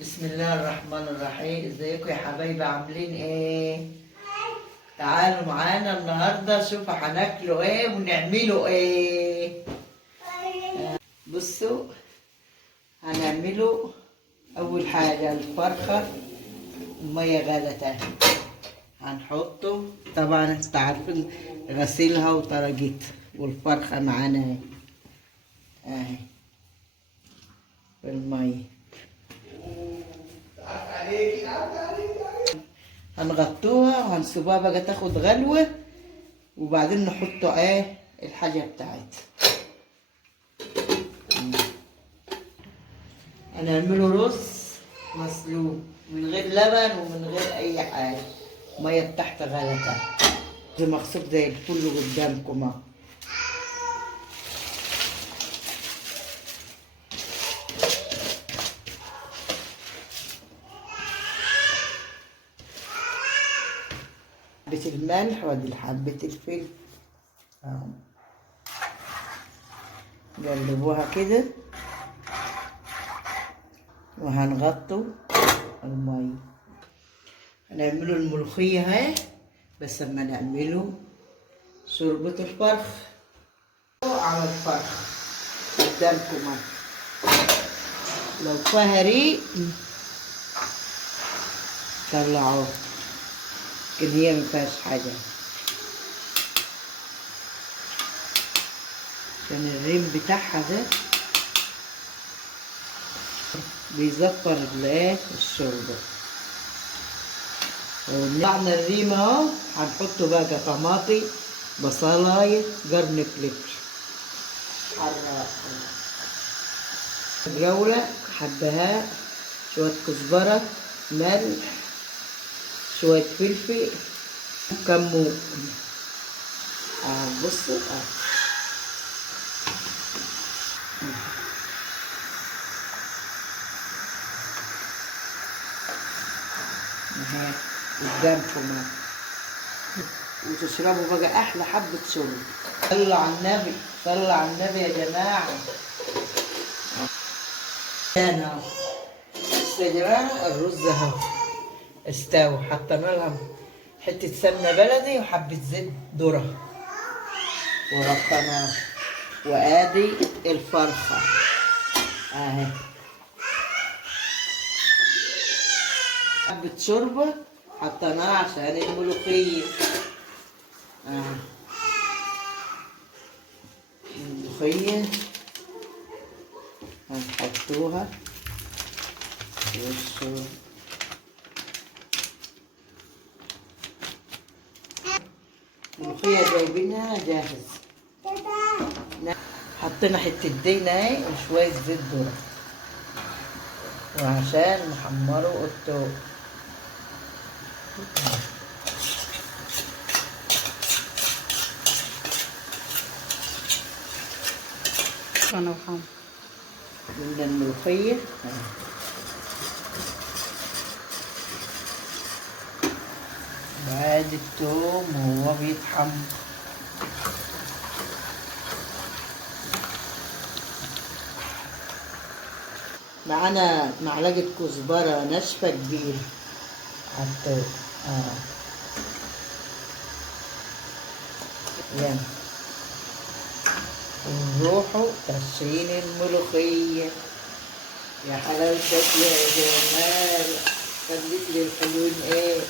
بسم الله الرحمن الرحيم. ازيكم يا حبايبي؟ عاملين ايه؟ تعالوا معانا النهارده شوفوا هناكلوا ايه ونعملوا ايه. بصوا هنعملوا اول حاجه الفرخه. الميه غلت هنحطه، طبعا انت عارفين غسيلها وطرجتها، والفرخه معانا اهي في الميه. هنغطوها وهنسيبوها بقى تاخد غلوة، وبعدين نحطوا ايه الحاجة بتاعتها. هنعمله رز مسلوق من غير لبن ومن غير اي حاجة، مية تحت غلتها زي مغسول زي الفل قدامكم اهو. حبة الملح وادي حبة الفلفل اهو، قلبوها كده وهنغطوا المية. هنعملوا الملوخية اهي، بس اما نعملوا شوربة الفرخ على الفرخ قدامكم اهو. لو فيها ريق طلعوه، لكن هي مفيهاش حاجة عشان الريم بتاعها ده بيزفر الشوربة. وطلعنا الريم اهو، هنحطه بقى طماطي بصلاية قرن فلفل حراق، جولة حبهاء، شوية كزبرة، ملح، شوية فلفل، كمون. بصوا اهي قدامكم وتشربوا بقى احلى حبة شرب. صلوا على النبي، صلوا على النبي يا جماعة. انا بس يا جماعة الرز اهو استوى، حطينا لها حتة سمنة بلدي وحبة زيت ذرة ورقناه، وادي الفرخة اهي حبة شوربة حطيناها عشان الملوخية. الملوخية هنحطوها والشوربة. الملوخية جايبينها جاهز، حطينا حتة دهنة اهي وشوية زيت ذرة وعشان نحمروا التوم. انا وحام من الملوخية بعد التوم وهو بيتحمر. معانا معلقة كزبرة ناشفة كبيرة على التوم يلا ونروحوا ترشين الملوخية. يا حلاوتك يا جمال، خليك لي الحلوين ايه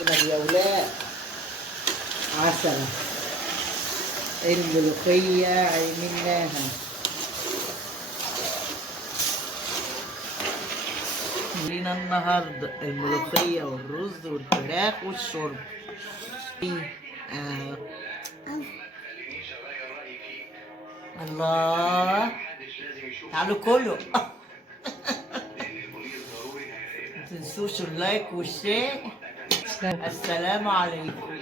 من اليولاد. عسلة الملوخية عملناها. لينا النهارده الملوخية والرز والفراخ والشرب. الله، تعالوا كلوا. متنسوش اللايك والشير. السلام عليكم.